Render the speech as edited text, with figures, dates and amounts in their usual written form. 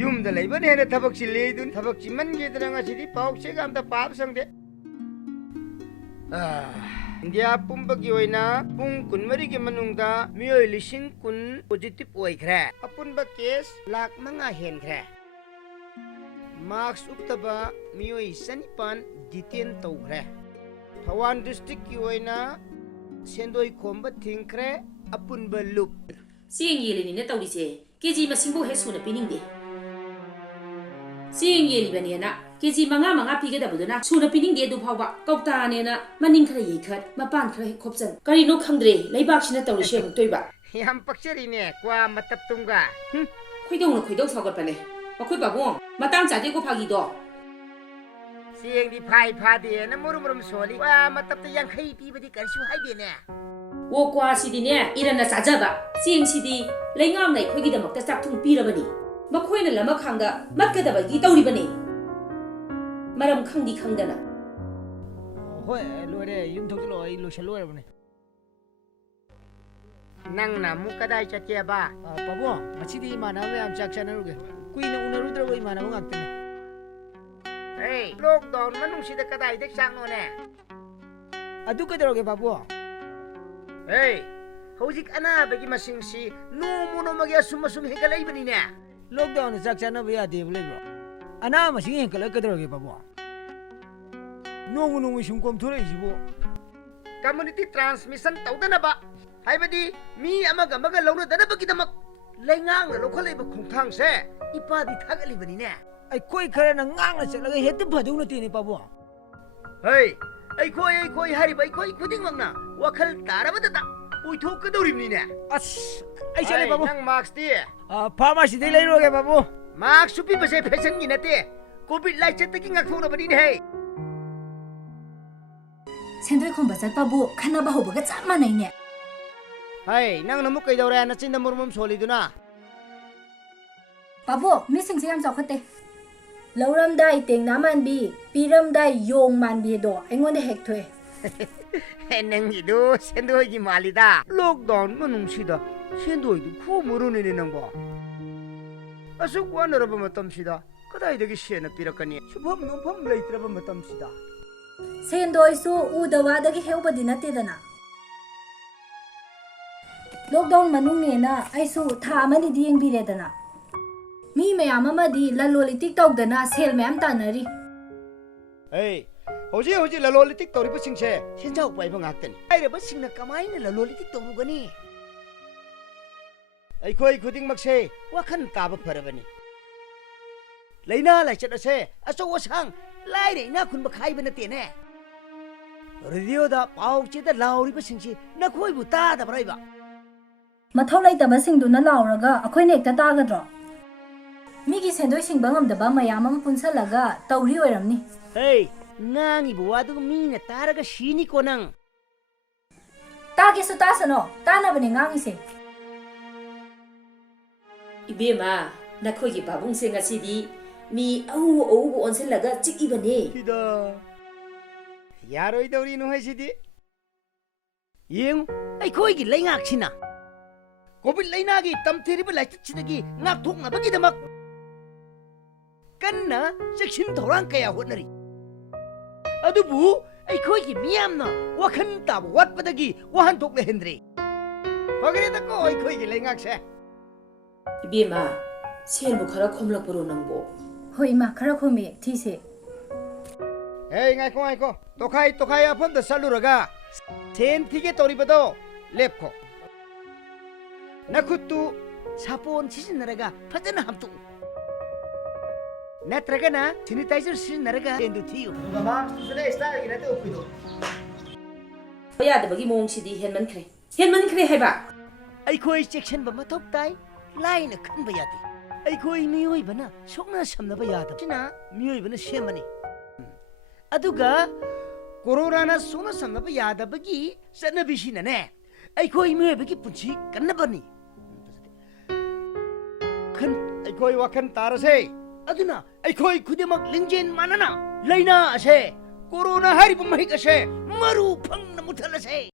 ꯌꯨꯝꯗ ꯂꯩꯕꯅ ꯍꯦꯟꯅ ꯊꯕꯛ ꯆꯤꯜꯂꯤ ꯊꯕꯛ ꯆꯤꯟꯃꯟꯒꯤꯗꯅ ꯉꯁꯤꯗꯤ ꯄꯥꯎꯆꯦꯒ ꯑꯝꯇ ꯄꯥꯕ ꯁꯪꯗꯦ ꯏꯟꯗꯤꯌꯥ ꯄꯨꯝꯕꯒꯤ ꯑꯣꯏꯅ ꯄꯨꯡ 24ꯒꯤ ꯃꯅꯨꯡꯗ ꯃꯤꯑꯣꯏ 10,000 ꯄꯣꯖꯤꯇꯤꯚ ꯑꯣꯏꯈ꯭ꯔꯦ ꯑꯄꯨꯟꯕ ꯀꯦꯁ 5,00,000 ꯍꯦꯟꯈ꯭ꯔꯦ ꯃꯥꯛꯁ ꯎꯞꯇꯕ ꯃꯤꯑꯣꯏ 9,000 ꯗꯤꯇꯦꯟ ꯇꯧꯈ꯭ꯔꯦ ꯊꯧꯕꯥꯜ ꯗꯤꯁꯇ꯭ꯔꯤꯛꯀꯤ ꯑꯣꯏꯅ ꯁꯦꯟꯗꯣꯏ ꯈꯣꯝꯕ ꯊꯤꯡꯈ꯭ꯔꯦ ꯑꯄꯨꯟꯕ ꯂꯨꯞ ꯆꯦꯡ ꯌꯦꯜꯂꯤꯅꯤꯅ ꯇꯧꯔꯤꯁꯦ ꯀꯦꯖꯤ ꯃꯁꯤꯡꯕꯨ ꯍꯦꯛ ꯁꯨꯅ ꯄꯤꯅꯤꯡꯗꯦ ꯆꯦꯡ ꯌꯦꯜꯂꯤꯕꯅꯦꯅ ꯀꯦꯖꯤ 5 ꯄꯤꯒꯗꯕꯗꯨꯅ ꯁꯨꯅ ꯄꯤꯅꯤꯡꯗꯦ ꯑꯗꯨ ꯐꯥꯎꯕ ꯀꯧꯇꯥꯅꯦꯅ ꯃꯅꯤꯡ ꯈꯔ ꯌꯩꯈꯠ ꯃꯄꯥꯟ ꯈꯔ ꯍꯦꯛ ꯈꯣꯞꯆꯟ ꯀꯔꯤꯅꯣ ꯈꯪꯗ꯭ꯔꯦ ꯂꯩꯕꯥꯛꯁꯤꯅ ꯇꯧꯔꯤꯁꯦ ꯑꯃꯨꯛꯇꯣꯏꯕ ꯌꯥꯝ ꯄꯛꯆꯔꯤꯅꯦ ꯀ꯭ꯋꯥ ꯃꯇꯞ ꯇꯨꯡꯒ ꯈꯣꯏꯗꯧꯅ ꯈꯣꯏꯗꯧ ꯁꯥꯎꯒꯠꯄꯅꯦ ꯃꯈꯣꯏ ꯄꯥꯕꯨꯡ ꯃꯇꯥꯡ ꯆꯥꯗꯦꯀꯣ ꯐꯥꯒꯤꯗꯣ ꯆꯦꯡꯗꯤ ꯐꯥꯗꯦꯅ ꯃꯨꯔꯨꯝ ꯁꯣꯜꯂꯤ ꯀ꯭ꯋꯥ ꯃꯇꯞꯇ 50 ꯄꯤꯕꯗꯤ ꯀꯔꯤꯁꯨ ꯍꯥꯏꯗꯦꯅꯦ ꯑꯣ ꯀ꯭ꯋꯥꯁꯤꯗꯤꯅꯦ ꯏꯔꯟꯅ ꯆꯥꯖꯕ ꯆꯦꯡꯁꯤꯗꯤ ꯂꯩꯉꯥꯛꯅ ꯑꯩꯈꯣꯏꯒꯤꯗꯃꯛꯇ ꯆꯥꯛꯊꯨꯡ ꯄꯤꯔꯕꯅꯤ ꯃꯈꯣꯏꯅ ꯂꯃꯈꯥꯡꯗ ꯃꯠꯀꯗꯕꯒꯤ ꯇꯧꯔꯤꯕꯅꯤ ꯃꯔꯝ ꯈꯪꯗꯤ ꯈꯪꯗꯅ ꯍꯣꯏ ꯂꯣꯏꯔꯦ ꯌꯨꯝ ꯊꯣꯛꯆꯤꯜꯂꯣ ꯑꯩ ꯂꯣꯏꯁꯜꯂꯣꯏꯔꯕꯅꯦ ꯅꯪꯅ ꯑꯃꯨꯛ ꯀꯗꯥꯏ ꯆꯠꯀꯦꯕ ꯄꯥꯕꯨꯡ ꯉꯁꯤꯗꯤ ꯏꯃꯥꯟꯅꯕ ꯃꯌꯥꯝ ꯆꯥꯛ ꯆꯥꯅꯔꯨꯒꯦ ꯀꯨꯏꯅ ꯎꯅꯔꯨꯗ꯭ꯔꯕ ꯏꯃꯥꯟꯅꯕ ꯉꯥꯛꯇꯅꯦ ꯂꯣꯛꯗꯥꯎꯟ ꯃꯅꯨꯡꯁꯤꯗ ꯀꯗꯥꯏꯗ ꯆꯥꯛꯅꯣꯅꯦ ꯑꯗꯨ ꯀꯩꯗꯧꯔꯒꯦ ꯄꯥꯕꯨꯡ ꯍꯧꯖꯤꯛ ꯑꯅꯥꯕꯒꯤ ꯃꯁꯤꯡꯁꯤ ꯅꯣꯡꯃꯒꯤ ꯑꯁꯨꯝ ꯍꯦꯟꯒꯠꯂꯛꯏꯕꯅꯤꯅꯦ ꯂꯣꯛꯗꯥꯎꯟꯗ ꯆꯥꯛ ꯆꯥꯅꯕ ꯌꯥꯗꯦꯕ ꯂꯩꯕ꯭ꯔꯣ ꯑꯅꯥꯕ ꯃꯁꯤꯡ ꯍꯦꯟꯒꯠꯂꯒ ꯀꯩꯗꯧꯔꯒꯦ ꯄꯥꯕꯨꯡ ꯅꯣꯡꯃꯩ ꯁꯨꯝ ꯀꯣꯝꯊꯣꯔꯛꯏꯁꯤꯕꯨ ꯀꯝꯃꯨꯅꯤꯇꯤ ꯇ꯭ꯔꯥꯟꯁꯃꯤꯁꯟ ꯇꯧꯗꯅꯕ ꯍꯥꯏꯕꯗꯤ ꯃꯤ ꯑꯃꯒ ꯂꯧꯅꯗꯅꯕꯒꯤꯗꯃꯛ ꯂꯩꯉꯥꯛꯅ ꯂꯧꯈꯠꯂꯛꯏꯕ ꯈꯣꯡꯊꯥꯡꯁꯦ ꯏꯄꯥꯗꯤ ꯊꯥꯒꯠꯂꯤꯕꯅꯤꯅꯦ ꯑꯩꯈꯣꯏ ꯈꯔꯅ ꯉꯥꯡꯅ ꯆꯠꯂꯒ ꯍꯦꯛꯇ ꯐꯗꯧ ꯅꯠꯇꯦꯅꯦ ꯄꯥꯕꯨꯡ ꯑꯩꯈꯣꯏ ꯍꯥꯏꯔꯤꯕ ꯑꯩꯈꯣꯏ ꯈꯨꯗꯤꯡꯃꯛꯅ ꯋꯥꯈꯜ ꯇꯥꯔꯕꯗꯇ ꯑꯣꯏꯊꯣꯛꯀꯗꯧꯔꯤꯕꯅꯤꯅꯦ ꯑꯁ ꯑꯩ ꯆꯠꯂꯦ ꯄꯥꯕꯨꯡ ꯅꯪ ꯃꯥꯛꯁꯇꯤ ꯐꯥꯔꯃꯥꯁꯤꯗꯩ ꯂꯩꯔꯨꯔꯒꯦ ꯄꯥꯕꯨꯡ ꯃꯥꯛꯁ ꯎꯞꯄꯤꯕꯁꯦ ꯐꯦꯁꯟꯒꯤ ꯅꯠꯇꯦ ꯀꯣꯚꯤꯗ ꯂꯥꯏꯆꯠꯇꯒꯤ ꯉꯥꯛꯊꯣꯛꯅꯕꯅꯤꯅꯦ ꯁꯦꯟꯗꯣꯏ ꯈꯣꯝꯕ ꯆꯠꯄꯕꯨ ꯈꯟꯅꯕ ꯍꯧꯕꯒ ꯆꯞ ꯃꯥꯟꯅꯩꯅꯦ ꯅꯪꯅ ꯑꯃꯨꯛ ꯀꯩꯗꯧꯔꯦ ꯅꯆꯤꯟꯗ ꯃꯨꯔꯨꯝ ꯁꯣꯜꯂꯤꯗꯨꯅ ꯄꯥꯕꯨ ꯃꯤꯁꯤꯡꯁꯦ ꯌꯥꯝ ꯆꯥꯎꯈꯠꯇꯦ ꯂꯧꯔꯝꯗꯥꯏ ꯇꯦꯡꯅꯥ ꯃꯥꯟꯕꯤ ꯄꯤꯔꯝꯗꯥꯏ ꯌꯣꯡ ꯃꯥꯟꯕꯤꯗꯣ ꯑꯩꯉꯣꯟꯗ ꯍꯦꯛ ꯊꯣꯛꯑꯦ ꯅꯪꯒꯤꯗꯨ ꯁꯦꯟꯗꯣꯏꯒꯤ ꯃꯥꯜꯂꯤꯗ ꯂꯣꯛꯗꯥꯎꯟ ꯃꯅꯨꯡꯁꯤꯗ ꯁꯦꯟꯗꯣꯏꯗꯨ ꯈꯣꯝꯃꯨꯔꯨꯅꯤꯅꯦ ꯅꯪꯕꯣ ꯑꯁꯨꯛ ꯋꯥꯅꯔꯕ ꯃꯇꯝꯁꯤꯗ ꯀꯗꯥꯏꯗꯒꯤ ꯁꯦꯟꯅ ꯄꯤꯔꯛꯀꯅꯤ ꯁꯨꯐꯝ ꯅꯣꯝꯐꯝ ꯂꯩꯇ꯭ꯔꯕ ꯃꯇꯝꯁꯤꯗ ꯁꯦꯟꯗꯣꯏꯁꯨ ꯎꯗ ꯋꯥꯗꯒꯤ ꯍꯦꯎꯕꯗꯤ ꯅꯠꯇꯦꯗꯅ ꯂꯣꯛꯗꯥꯎꯟ ꯃꯅꯨꯡꯅꯦꯅ ꯑꯩꯁꯨ ꯊꯥ ꯑꯃꯗꯤ ꯌꯦꯡꯕꯤꯔꯦꯗꯅ ꯃꯤ ꯃꯌꯥꯝ ꯑꯃꯗꯤ ꯂꯂꯣꯟ ꯏꯇꯤꯛ ꯇꯧꯗꯅ ꯁꯦꯜ ꯃꯌꯥꯝ ꯇꯥꯟꯅꯔꯤ ꯍꯧꯖꯤꯛ ꯂꯂꯣꯟ ꯏꯇꯤꯛ ꯇꯧꯔꯤꯕꯁꯤꯡꯁꯦ ꯁꯦꯟꯖꯥꯎ ꯄꯥꯏꯕ ꯉꯥꯛꯇꯅꯤ ꯂꯥꯏꯔꯕꯁꯤꯡꯅ ꯀꯃꯥꯏꯅ ꯂꯂꯣꯟ ꯏꯇꯤꯛ ꯇꯧꯔꯨꯒꯅꯤ ꯑꯩꯈꯣꯏ ꯈꯨꯗꯤꯡꯃꯛꯁꯦ ꯋꯥꯈꯜ ꯇꯥꯕ ꯐꯔꯕꯅꯤ ꯂꯩꯅꯥ ꯂꯥꯏꯆꯠ ꯑꯁꯦ ꯑꯆꯧ ꯑꯁꯥꯡ ꯂꯥꯏꯔ ꯏꯅꯥꯛ ꯈꯨꯟꯕ ꯈꯥꯏꯕ ꯅꯠꯇꯦꯅꯦ ꯔꯦꯗꯤꯑꯣꯗ ꯄꯥꯎ ꯆꯦꯗ ꯂꯥꯎꯔꯤꯕꯁꯤꯡꯁꯤ ꯅꯈꯣꯏꯕꯨ ꯇꯥꯗꯕ꯭ꯔꯥ ꯃꯊꯧ ꯂꯩꯇꯕꯁꯤꯡꯗꯨꯅ ꯂꯥꯎꯔꯒ ꯑꯩꯈꯣꯏꯅ ꯍꯦꯛꯇ ꯇꯥꯒꯗ꯭ꯔꯣ ꯃꯤꯒꯤ ꯁꯦꯟꯗꯣꯏ ꯁꯤꯡꯕ ꯉꯝꯗꯕ ꯃꯌꯥꯝ ꯑꯃ ꯄꯨꯟꯁꯜꯂꯒ ꯇꯧꯔꯤ ꯑꯣꯏꯔꯝꯅꯤ ꯉꯥꯡꯉꯤꯕ ꯋꯥꯗꯨꯒ ꯃꯤꯅ ꯇꯥꯔꯒ ꯁꯤꯅꯤꯀꯣ ꯅꯪ ꯇꯥꯒꯦꯁꯨ ꯇꯥꯁꯅꯣ ꯇꯥꯅꯕꯅꯦ ꯉꯥꯡꯉꯤꯁꯦ 이베마 나코기 바봉생 아시디 미 아우 온슬라가 찍이버네 시다 야로이더리 누하시디 ꯌꯦꯡꯉꯨ ꯑꯩꯈꯣꯏꯒꯤ ꯂꯩꯉꯥꯛꯁꯤꯅ ꯀꯣꯚꯤꯗ ꯂꯩꯅꯥꯒꯤ ꯇꯝꯊꯤꯔꯤꯕ ꯂꯥꯏꯆꯠꯁꯤꯗꯒꯤ ꯉꯥꯛꯊꯣꯛꯅꯕꯒꯤꯗꯃꯛ ꯀꯟꯅ ꯆꯦꯛꯁꯤꯟ ꯊꯧꯔꯥꯡ ꯀꯌꯥ ꯍꯣꯠꯅꯔꯤ ꯑꯗꯨꯕꯨ ꯑꯩꯈꯣꯏꯒꯤ ꯃꯤꯌꯥꯝꯅ ꯋꯥꯈꯜ ꯇꯥꯕ ꯋꯥꯠꯄꯗꯒꯤ ꯋꯥꯍꯟꯊꯣꯛ ꯂꯩꯍꯟꯗ꯭ꯔꯦ ꯐꯒ꯭ꯔꯦꯗꯀꯣ ꯑꯩꯈꯣꯏꯒꯤ ꯂꯩꯉꯥꯛꯁꯦ 이베마 셀부 khara khomlakparo nangbo ꯍꯣꯏ ꯏꯃꯥ ꯈꯔ ꯈꯣꯝꯃꯦ ꯊꯤꯁꯦ ꯉꯥꯏꯈꯣ ꯇꯣꯈꯥꯏ ꯑꯐꯝꯗ ꯆꯠꯂꯨꯔꯒ ꯁꯦꯟ ꯊꯤꯒꯦ ꯇꯧꯔꯤꯕꯗꯣ ꯂꯦꯞꯈꯣ ꯅꯈꯨꯠꯇꯨ ꯁꯥꯄꯣꯟ ꯁꯤꯖꯤꯟꯅꯔꯒ ꯐꯖꯅ ꯍꯥꯝꯇꯣꯛꯎ ꯅꯠꯇ꯭ꯔꯒꯅ ꯁꯦꯅꯤꯇꯥꯏꯖꯔ ꯁꯤꯖꯤꯟꯅꯔꯒ ꯁꯦꯟꯗꯨ ꯊꯤꯌꯨ ꯃꯥꯛꯁꯇꯨꯁꯨꯅꯦ ꯁ꯭ꯇꯥꯏꯜꯒꯤ ꯅꯠꯇꯦ ꯎꯞꯄꯤꯗꯣ ꯌꯥꯗꯕꯒꯤ ꯃꯑꯣꯡꯁꯤꯗꯤ ꯍꯦꯟꯃꯟꯈ꯭ꯔꯦ ꯍꯥꯏꯕ ꯑꯩꯈꯣꯏ ꯆꯦꯛꯁꯤꯟꯕ ꯃꯊꯧ ꯇꯥꯏ ꯂꯥꯏꯅ ꯈꯟꯕ ꯌꯥꯗꯦ ꯑꯩꯈꯣꯏ ꯃꯤꯑꯣꯏꯕꯅ ꯁꯣꯛꯅ ꯁꯝꯅꯕ ꯌꯥꯗꯕ ꯁꯤꯅ ꯃꯤꯑꯣꯏꯕꯅ ꯁꯦꯝꯕꯅꯤ ꯑꯗꯨꯒ ꯀꯣꯔꯣꯅꯥꯅ ꯁꯣꯛꯅ ꯁꯝꯅꯕ ꯌꯥꯗꯕꯒꯤ ꯆꯠꯅꯕꯤꯁꯤꯅꯅꯦ ꯑꯩꯈꯣꯏ ꯃꯤꯑꯣꯏꯕꯒꯤ ꯄꯨꯟꯁꯤ ꯀꯟꯅꯕꯅꯤ ꯑꯩꯈꯣই ꯋꯥꯈꯜ ꯇꯥꯔꯁꯦ ꯑꯗꯨꯅ ꯑꯩꯈꯣꯏ ꯈꯨꯗꯤꯡꯃꯛ ꯂꯤꯡꯖꯦꯜ ꯃꯥꯟꯅꯅ ꯂꯩꯅꯥ ꯑꯁꯦ ꯀꯣꯔꯣꯅꯥ ꯍꯥꯏꯔꯤꯕ ꯃꯍꯤꯛ ꯑꯁꯦ ꯃꯔꯨ ꯐꯪꯅ ꯃꯨꯠꯊꯠꯂꯁꯦ